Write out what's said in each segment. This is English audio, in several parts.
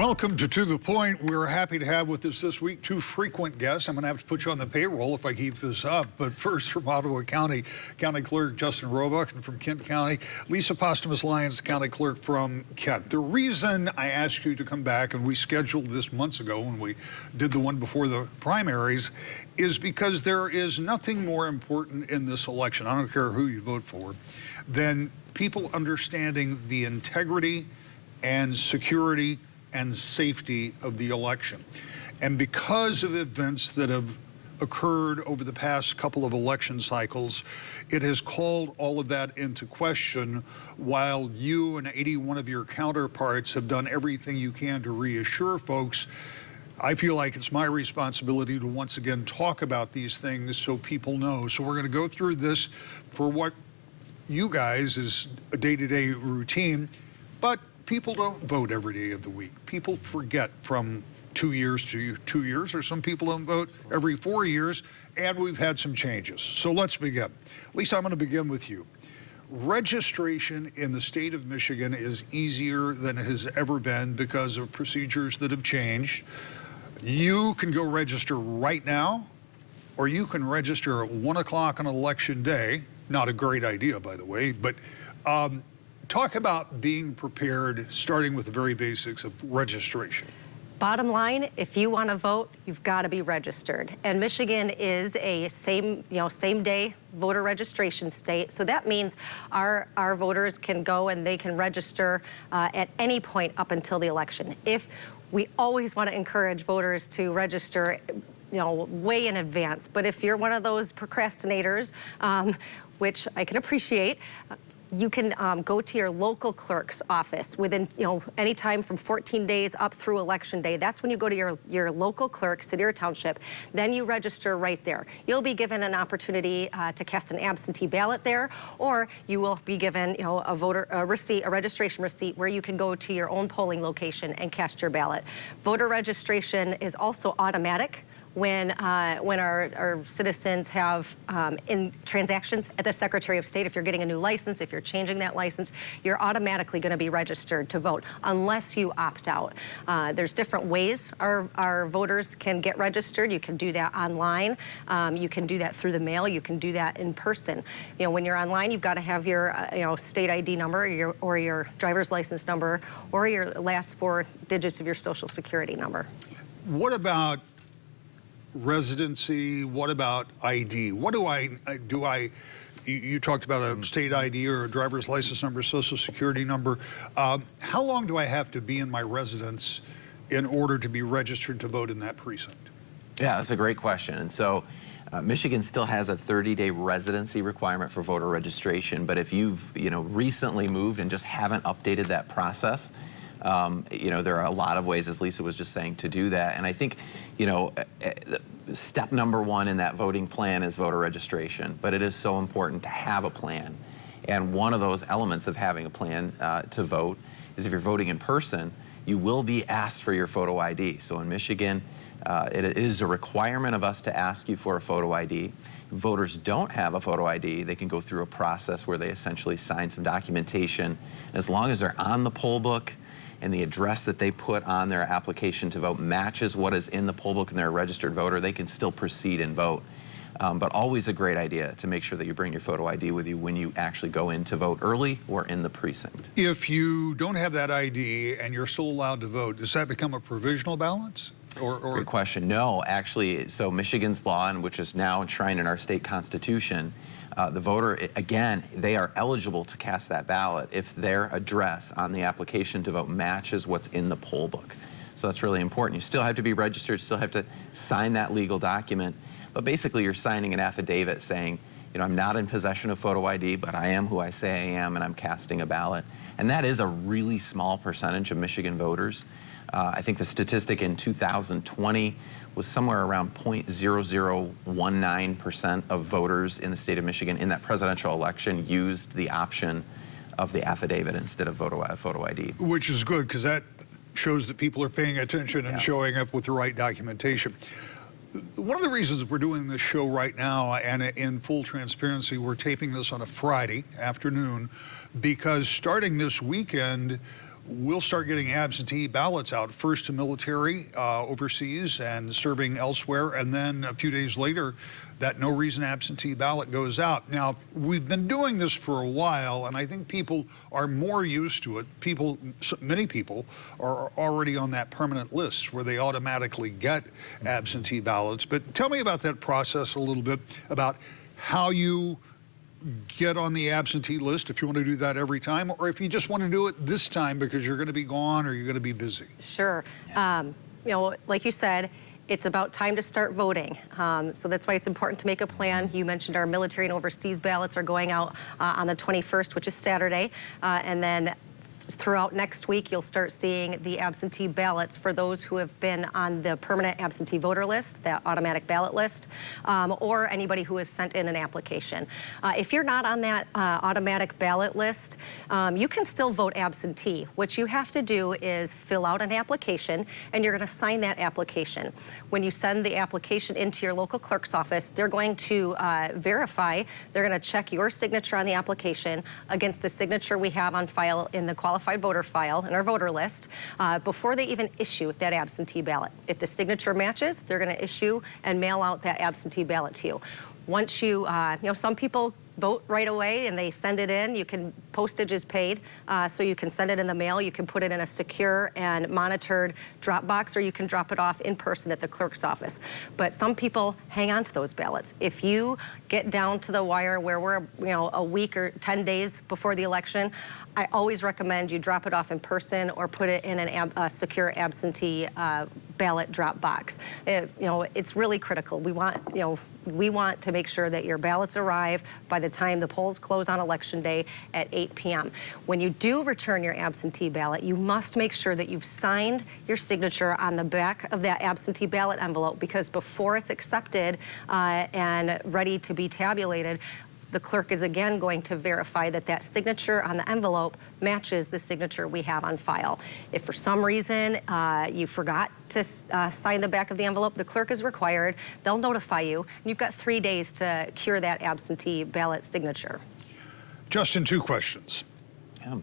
Welcome to The Point. We're happy to have with us this week two frequent guests. I'm going to have to put you on the payroll if I keep this up. But first, from Ottawa County, County Clerk Justin Roebuck, and from Kent County, Lisa Postumus-Lyons, County Clerk from Kent. The reason I asked you to come back, and we scheduled this months ago when we did the one before the primaries, is because there is nothing more important in this election, I don't care who you vote for, than people understanding the integrity and security and safety of the election. And because of events that have occurred over the past couple of election cycles, it has called all of that into question, while you and 81 of your counterparts have done everything you can to reassure folks. I feel like it's my responsibility to once again talk about these things so people know. So we're going to go through this for what you guys is a day-to-day routine, but people don't vote every day of the week. People forget from 2 years to 2 years, or some people don't vote every 4 years, and we've had some changes. So let's begin. Lisa, I'm going to begin with you. Registration in the state of Michigan is easier than it has ever been because of procedures that have changed. You can go register right now, or you can register at 1 o'clock on election day. Not a great idea, by the way, but talk about being prepared, starting with the very basics of registration. Bottom line, if you want to vote, you've got to be registered. And Michigan is a same day voter registration state. So that means our voters can go and they can register at any point up until the election. We always want to encourage voters to register way in advance. But if you're one of those procrastinators, which I can appreciate, you can go to your local clerk's office within, any time from 14 days up through election day. That's when you go to your local clerk, city or township. Then you register right there. You'll be given an opportunity to cast an absentee ballot there, or you will be given, a registration receipt where you can go to your own polling location and cast your ballot. Voter registration is also automatic when our citizens have in transactions at the Secretary of State. If you're getting a new license, if you're changing that license, you're automatically going to be registered to vote unless you opt out. There's different ways our voters can get registered. You can do that online. You can do that through the mail. You can do that in person. When you're online, you've got to have your state ID number or your driver's license number or your last 4 digits of your Social Security number. What about residency? What about ID? What you talked about a state ID or a driver's license number, Social Security number. How long do I have to be in my residence in order to be registered to vote in that precinct? Yeah, that's a great question. And so Michigan still has a 30-day residency requirement for voter registration, but if you've recently moved and just haven't updated that process, there are a lot of ways, as Lisa was just saying, to do that. And I think, step number 1 in that voting plan is voter registration. But it is so important to have a plan. And one of those elements of having a plan to vote is if you're voting in person, you will be asked for your photo ID. So in Michigan, it is a requirement of us to ask you for a photo ID. If voters don't have a photo ID, they can go through a process where they essentially sign some documentation. As long as they're on the poll book, and the address that they put on their application to vote matches what is in the poll book and they're a registered voter, they can still proceed and vote. But always a great idea to make sure that you bring your photo ID with you when you actually go in to vote early or in the precinct. If you don't have that ID and you're still allowed to vote, does that become a provisional ballot? Great question. No, actually, so Michigan's law, and which is now enshrined in our state constitution, the voter, again, they are eligible to cast that ballot if their address on the application to vote matches what's in the poll book. So that's really important. You still have to be registered, still have to sign that legal document, but basically you're signing an affidavit saying, I'm not in possession of photo ID, but I am who I say I am, and I'm casting a ballot. And that is a really small percentage of Michigan voters. I think the statistic in 2020 was somewhere around 0.0019% of voters in the state of Michigan in that presidential election used the option of the affidavit instead of photo ID. Which is good, because that shows that people are paying attention and showing up with the right documentation. One of the reasons we're doing this show right now, and in full transparency, we're taping this on a Friday afternoon, because starting this weekend, we'll start getting absentee ballots out, first to military overseas and serving elsewhere, and then a few days later, that no reason absentee ballot goes out. Now, we've been doing this for a while, and I think people are more used to it. Many people are already on that permanent list where they automatically get absentee ballots. But tell me about that process a little bit, about how you get on the absentee list, if you want to do that every time, or if you just want to do it this time because you're going to be gone or you're going to be busy. Sure. You know, like you said, it's about time to start voting. So that's why it's important to make a plan. You mentioned our military and overseas ballots are going out on the 21st, which is Saturday. And then throughout next week, you'll start seeing the absentee ballots for those who have been on the permanent absentee voter list, that automatic ballot list, or anybody who has sent in an application. If you're not on that automatic ballot list, you can still vote absentee. What you have to do is fill out an application, and you're going to sign that application. When you send the application into your local clerk's office, they're going to verify, they're going to check your signature on the application against the signature we have on file in the qualified voter file in our voter list before they even issue that absentee ballot. If the signature matches, they're going to issue and mail out that absentee ballot to you. Once you, you know, some people vote right away and they send it in. You can, postage is paid, so you can send it in the mail. You can put it in a secure and monitored drop box, or you can drop it off in person at the clerk's office. But some people hang on to those ballots. If you get down to the wire where we're, you know, a week or 10 days before the election, I always recommend you drop it off in person or put it in a secure absentee ballot drop box. You know, it's really critical. We want to make sure that your ballots arrive by the time the polls close on Election Day at 8 p.m. When you do return your absentee ballot, you must make sure that you've signed your signature on the back of that absentee ballot envelope, because before it's accepted and ready to be tabulated, the clerk is again going to verify that that signature on the envelope matches the signature we have on file. If for some reason you forgot to sign the back of the envelope, the clerk is required. They'll notify you, and you've got 3 days to cure that absentee ballot signature. Justin, two questions. Yeah.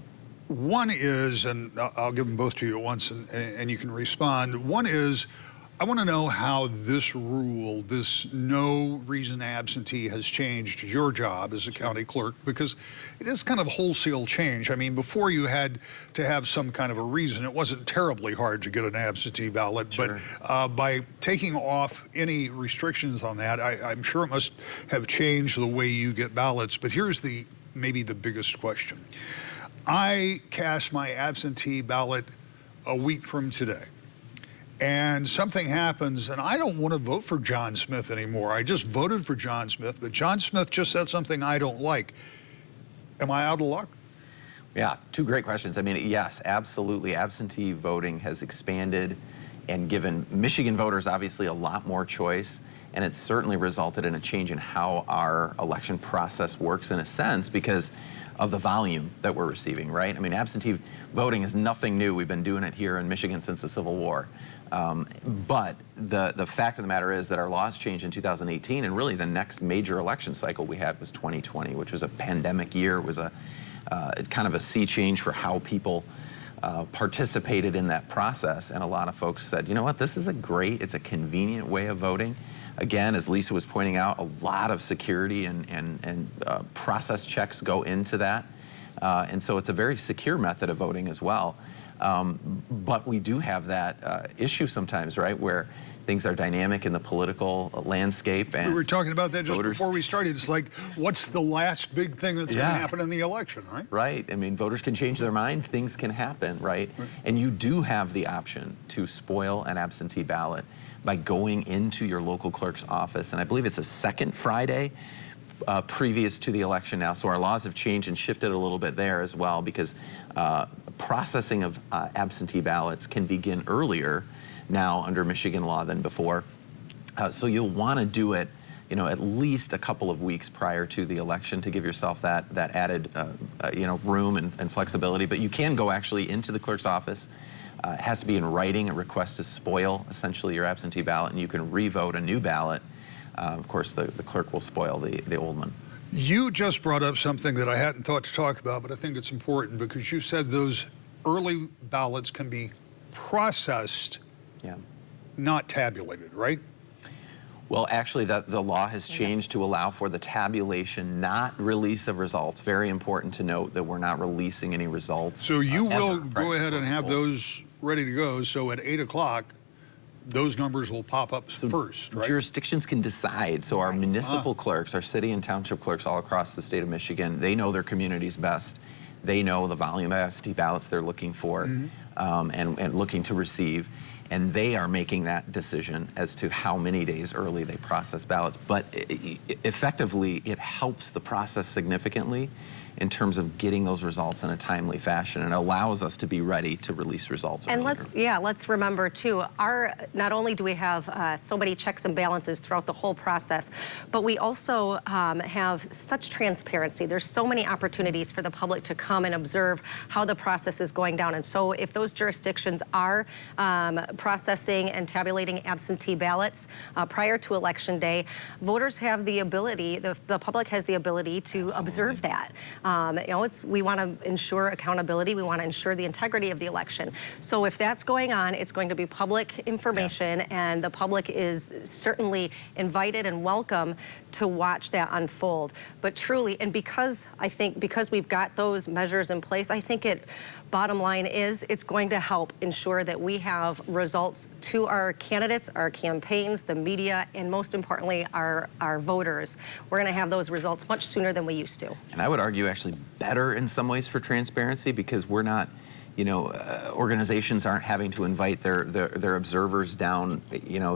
One is, and I'll give them both to you at once, and you can respond. One is, I want to know how this rule, this no reason absentee, has changed your job as a county clerk, because it is kind of a wholesale change. I mean, before you had to have some kind of a reason. It wasn't terribly hard to get an absentee ballot, sure. But by taking off any restrictions on that, I'm sure it must have changed the way you get ballots. But here's maybe the biggest question. I cast my absentee ballot a week from today, and something happens, and I don't want to vote for John Smith anymore. I just voted for John Smith, but John Smith just said something I don't like. Am I out of luck? Yeah, two great questions. I mean, yes, absolutely. Absentee voting has expanded and given Michigan voters obviously a lot more choice, and it's certainly resulted in a change in how our election process works in a sense because of the volume that we're receiving, right? I mean, absentee voting is nothing new. We've been doing it here in Michigan since the Civil War. But the fact of the matter is that our laws changed in 2018, and really the next major election cycle we had was 2020, which was a pandemic year. It was a kind of a sea change for how people participated in that process. And a lot of folks said, you know what, this is it's a convenient way of voting. Again, as Lisa was pointing out, a lot of security and process checks go into that. And so it's a very secure method of voting as well. But we do have that issue sometimes, right, where things are dynamic in the political landscape. And we were talking about that just voters, before we started. It's like, what's the last big thing that's going to happen in the election, right? Right. I mean, voters can change their mind. Things can happen, right? And you do have the option to spoil an absentee ballot by going into your local clerk's office. And I believe it's a second Friday previous to the election now. So our laws have changed and shifted a little bit there as well, because processing of absentee ballots can begin earlier now under Michigan law than before. So you'll want to do it, you know, at least a couple of weeks prior to the election to give yourself that added, you know, room and flexibility. But you can go actually into the clerk's office. It has to be in writing, a request to spoil essentially your absentee ballot, and you can re-vote a new ballot. Of course, the clerk will spoil the old one. You just brought up something that I hadn't thought to talk about, but I think it's important, because you said those early ballots can be processed, Yeah. not tabulated, right? Well, actually, the law has changed to allow for the tabulation, not release of results. Very important to note that we're not releasing any results. So you ever will prior go to ahead and closing have polls. those ready to go. So at 8 o'clock, those numbers will pop up first, right? Jurisdictions can decide. So our municipal clerks, our city and township clerks all across the state of Michigan, they know their communities best. They know the volume of absentee ballots they're looking for and looking to receive. And they are making that decision as to how many days early they process ballots. But effectively, it helps the process significantly in terms of getting those results in a timely fashion, and allows us to be ready to release results And earlier. let's remember too, not only do we have so many checks and balances throughout the whole process, but we also have such transparency. There's so many opportunities for the public to come and observe how the process is going down. And so if those jurisdictions are processing and tabulating absentee ballots prior to Election Day, voters have the ability, the public has the ability to observe that. We want to ensure accountability. We want to ensure the integrity of the election. So if that's going on, it's going to be public information, and the public is certainly invited and welcome to watch that unfold. But truly, and because we've got those measures in place, I think bottom line is it's going to help ensure that we have results to our candidates, our campaigns, the media, and most importantly, our voters. We're going to have those results much sooner than we used to. And I would argue actually better in some ways for transparency, because we're not, organizations aren't having to invite their observers down,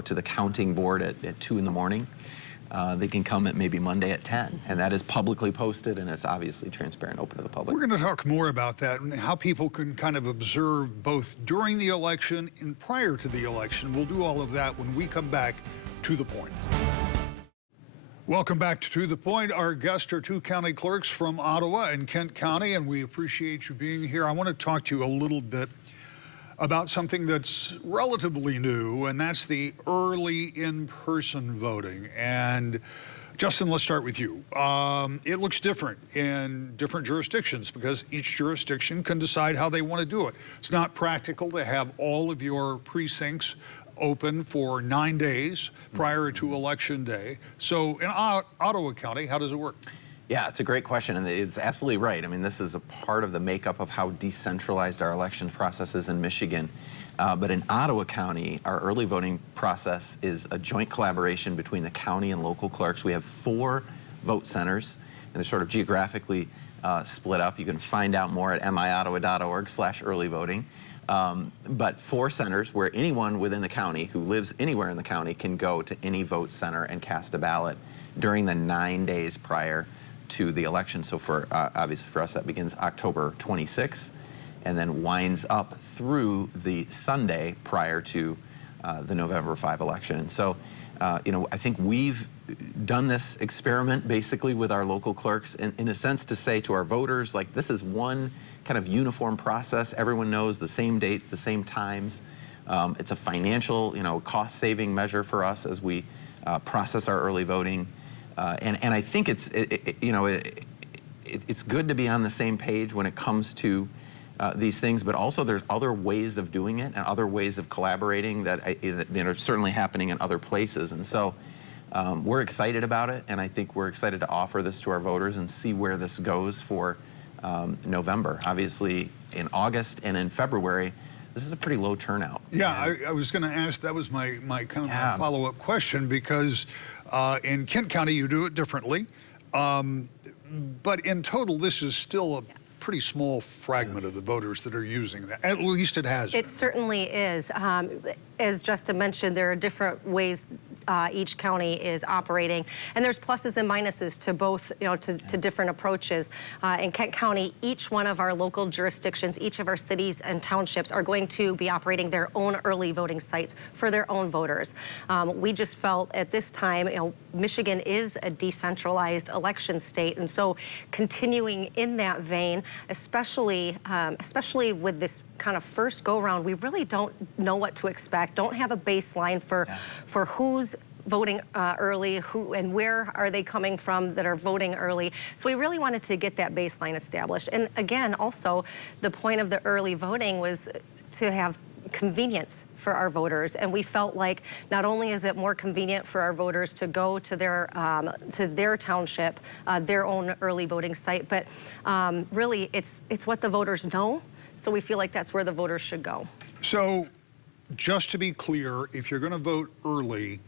to the counting board at 2 in the morning. They can come at maybe Monday at 10, and that is publicly posted, and it's obviously transparent, open to the public. We're going to talk more about that and how people can kind of observe both during the election and prior to the election. We'll do all of that when we come back to The Point. Welcome back to The Point. Our guests are two county clerks from Ottawa and Kent County, and we appreciate you being here. I want to talk to you a little bit about something that's relatively new, and that's the early in-person voting. And Justin, let's start with you. It looks different in different jurisdictions because each jurisdiction can decide how they want to do it. It's not practical to have all of your precincts open for 9 days prior to Election Day. So in Ottawa County, how does it work? Yeah, it's a great question, and it's absolutely right. I mean, this is a part of the makeup of how decentralized our election process is in Michigan. But in Ottawa County, our early voting process is a joint collaboration between the county and local clerks. We have 4 vote centers, and they're sort of geographically split up. You can find out more at miottawa.org/early voting. But 4 centers where anyone within the county who lives anywhere in the county can go to any vote center and cast a ballot during the 9 days prior to the election. So obviously for us, that begins October 26th and then winds up through the Sunday prior to the November 5 election. And so, I think we've done this experiment basically with our local clerks in a sense to say to our voters, like, this is one kind of uniform process. Everyone knows the same dates, the same times. It's a financial, cost-saving measure for us as we process our early voting. And I think it's good to be on the same page when it comes to these things, but also there's other ways of doing it and other ways of collaborating that are certainly happening in other places. And so we're excited about it, and I think we're excited to offer this to our voters and see where this goes for November. Obviously, in August and in February, this is a pretty low turnout. Yeah, I was going to ask, that was my kind of my follow-up question, because in Kent County you do it differently, but in total this is still a pretty small fragment of the voters that are using that. At least it has been. It certainly is. As Justin mentioned, there are different ways each county is operating, and there's pluses and minuses to both, to different approaches. In Kent County, each one of our local jurisdictions, each of our cities and townships are going to be operating their own early voting sites for their own voters. We just felt at this time, Michigan is a decentralized election state, and so continuing in that vein, especially with this kind of first go-round, we really don't know what to expect, don't have a baseline for who's voting early, who and where are they coming from that are voting early. So we really wanted to get that baseline established. And again, also, the point of the early voting was to have convenience for our voters, and we felt like not only is it more convenient for our voters to go to their township, their own early voting site, but really it's what the voters know. So we feel like that's where the voters should go. So, just to be clear, if you're going to vote early,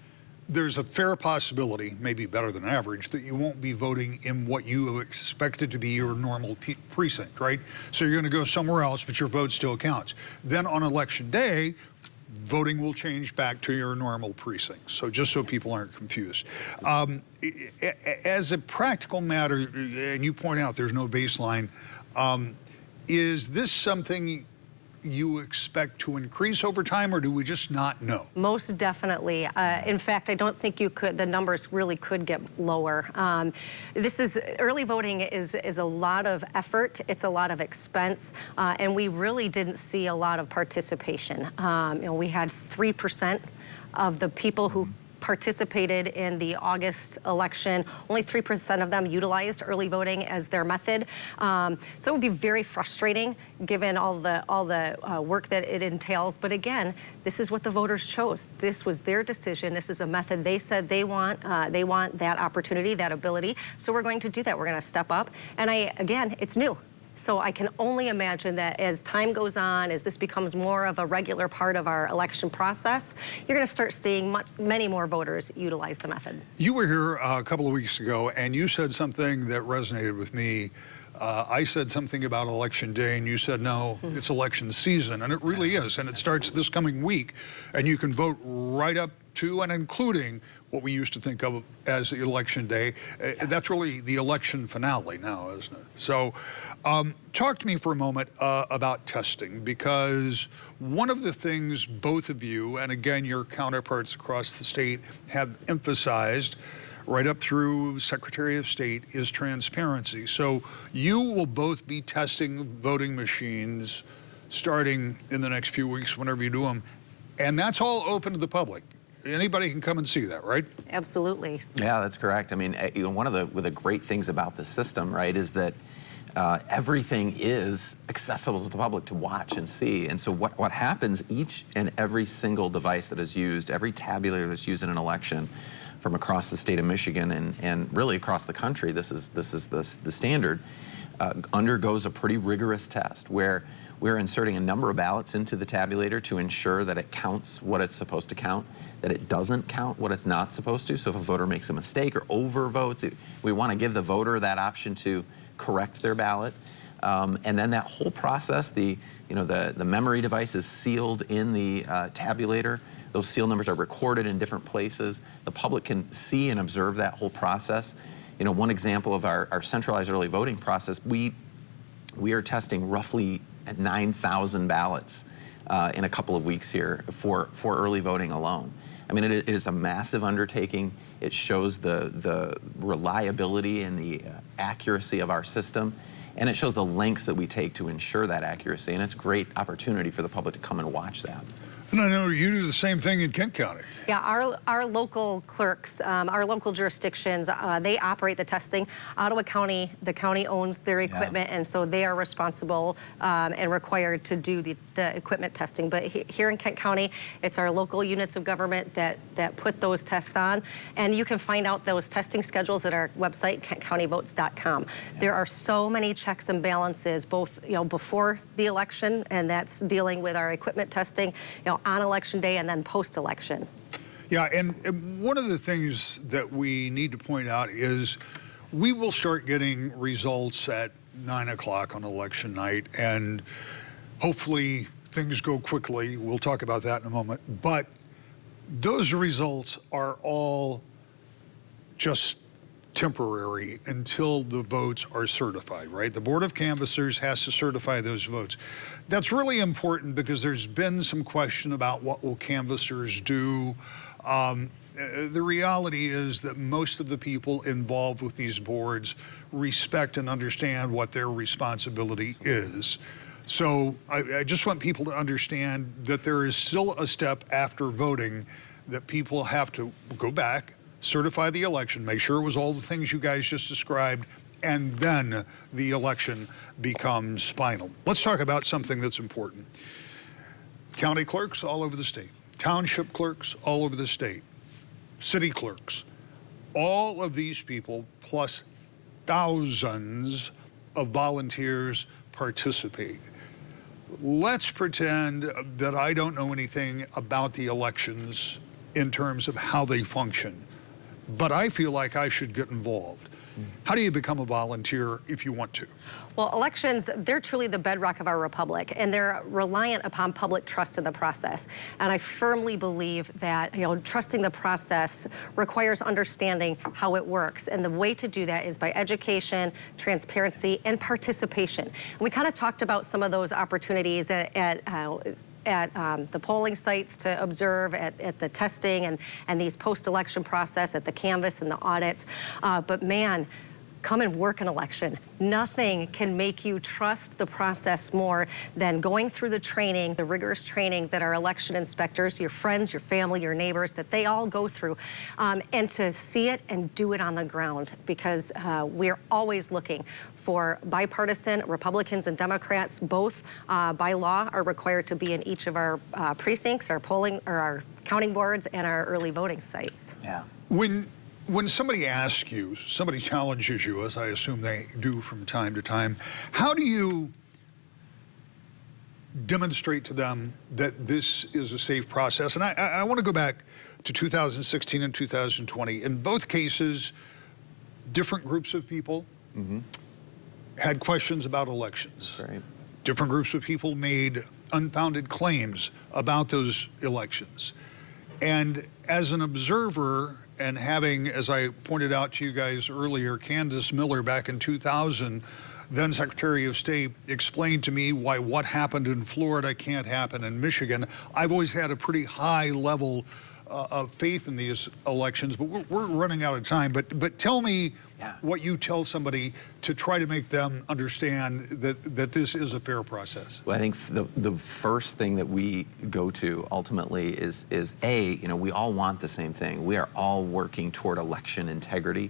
there's a fair possibility, maybe better than average, that you won't be voting in what you have expected to be your normal precinct, right? So you're going to go somewhere else, but your vote still counts. Then on election day, voting will change back to your normal precinct. So just so people aren't confused. As a practical matter, and you point out there's no baseline, is this something you expect to increase over time, or do we just not know? Most definitely. In fact, I don't think the numbers really could get lower. Early voting is a lot of effort, it's a lot of expense, and we really didn't see a lot of participation. We had 3% of the people who participated in the August election. Only 3% of them utilized early voting as their method. So it would be very frustrating given all the work that it entails. But again, this is what the voters chose. This was their decision. This is a method they said they want that opportunity, that ability. So we're going to do that. We're going to step up. And again, it's new. So I can only imagine that as time goes on, as this becomes more of a regular part of our election process, you're going to start seeing many more voters utilize the method. You were here a couple of weeks ago, and you said something that resonated with me. I said something about election day, and you said, no, it's election season, and it really is. And it starts this coming week, and you can vote right up to and including what we used to think of as election day. That's really the election finale now, isn't it? So talk to me for a moment about testing, because one of the things both of you, and again, your counterparts across the state, have emphasized right up through Secretary of State is transparency. So you will both be testing voting machines starting in the next few weeks, whenever you do them, and that's all open to the public. Anybody can come and see that, right? Absolutely. Yeah, that's correct. I mean, one of the great things about the system, right, is that everything is accessible to the public to watch and see. And so what happens, each and every single device that is used, every tabulator that's used in an election from across the state of Michigan and really across the country, this is the standard, undergoes a pretty rigorous test where we're inserting a number of ballots into the tabulator to ensure that it counts what it's supposed to count, that it doesn't count what it's not supposed to. So if a voter makes a mistake or overvotes, we want to give the voter that option to correct their ballot. And then that whole process, the memory device is sealed in the tabulator. Those seal numbers are recorded in different places. The public can see and observe that whole process. One example of our centralized early voting process, we are testing roughly 9,000 ballots in a couple of weeks here for early voting alone. I mean, it is a massive undertaking. It shows the reliability and the accuracy of our system, and it shows the lengths that we take to ensure that accuracy, and it's a great opportunity for the public to come and watch that. And I know you do the same thing in Kent County. Yeah, our local clerks, our local jurisdictions, they operate the testing. Ottawa County, the county owns their equipment, and so they are responsible and required to do the equipment testing. But here in Kent County, it's our local units of government that put those tests on, and you can find out those testing schedules at our website, kentcountyvotes.com. There are so many checks and balances, both before the election, and that's dealing with our equipment testing, on election day and then post-election. Yeah, and one of the things that we need to point out is we will start getting results at 9 o'clock on election night, and hopefully things go quickly. We'll talk about that in a moment. But those results are all just temporary until the votes are certified, right? The Board of Canvassers has to certify those votes. That's really important because there's been some question about what will canvassers do. The reality is that most of the people involved with these boards respect and understand what their responsibility is. So I just want people to understand that there is still a step after voting that people have to go back, certify the election, make sure it was all the things you guys just described, and then the election becomes final. Let's talk about something that's important. County clerks all over the state, township clerks all over the state, city clerks, all of these people plus thousands of volunteers participate. Let's pretend that I don't know anything about the elections in terms of how they function, but I feel like I should get involved. How do you become a volunteer if you want to? Well, elections, they're truly the bedrock of our republic, and they're reliant upon public trust in the process. And I firmly believe that, trusting the process requires understanding how it works. And the way to do that is by education, transparency, and participation. And we kind of talked about some of those opportunities at the polling sites to observe, at the testing and these post-election process, at the canvass and the audits. But man, come and work an election. Nothing can make you trust the process more than going through the training, the rigorous training that our election inspectors, your friends, your family, your neighbors, that they all go through, and to see it and do it on the ground, because we're always looking for bipartisan. Republicans and Democrats both by law are required to be in each of our precincts, our polling or our counting boards, and our early voting sites. Yeah. When somebody asks you, somebody challenges you, as I assume they do from time to time, how do you demonstrate to them that this is a safe process? And I want to go back to 2016 and 2020. In both cases, different groups of people had questions about elections. Right. Different groups of people made unfounded claims about those elections. And as an observer, and having, as I pointed out to you guys earlier, Candace Miller back in 2000, then Secretary of State, explained to me why what happened in Florida can't happen in Michigan. I've always had a pretty high level of faith in these elections, but we're running out of time. But tell me what you tell somebody to try to make them understand that this is a fair process. Well, I think the first thing that we go to ultimately is we all want the same thing. We are all working toward election integrity,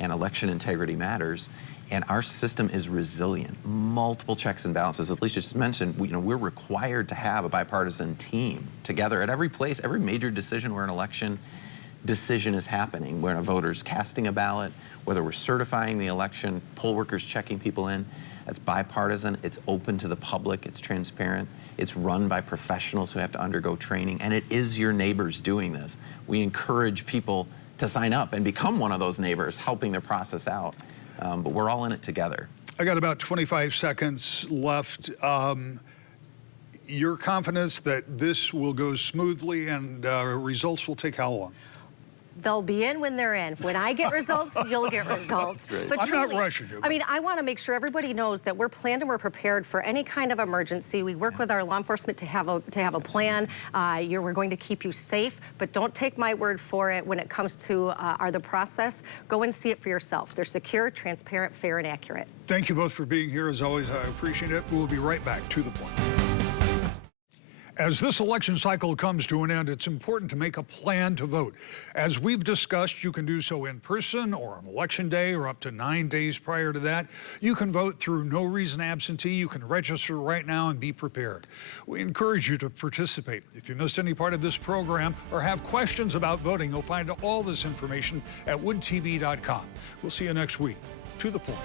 and election integrity matters. And our system is resilient. Multiple checks and balances. As Lisa just mentioned, we're required to have a bipartisan team together at every place, every major decision where an election decision is happening, where a voter's casting a ballot, whether we're certifying the election, poll workers checking people in. It's bipartisan, it's open to the public, it's transparent, it's run by professionals who have to undergo training, and it is your neighbors doing this. We encourage people to sign up and become one of those neighbors, helping the process out. But we're all in it together. I got about 25 seconds left. Your confidence that this will go smoothly and results will take how long? They'll be in when they're in. When I get results, you'll get results. But I'm not rushing you. I mean, I want to make sure everybody knows that we're planned and we're prepared for any kind of emergency. We work with our law enforcement to have a plan. We're going to keep you safe, but don't take my word for it when it comes to the process. Go and see it for yourself. They're secure, transparent, fair, and accurate. Thank you both for being here. As always, I appreciate it. We'll be right back to the point. As this election cycle comes to an end, it's important to make a plan to vote. As we've discussed, you can do so in person or on election day or up to 9 days prior to that. You can vote through No Reason Absentee. You can register right now and be prepared. We encourage you to participate. If you missed any part of this program or have questions about voting, you'll find all this information at woodtv.com. We'll see you next week. To the point.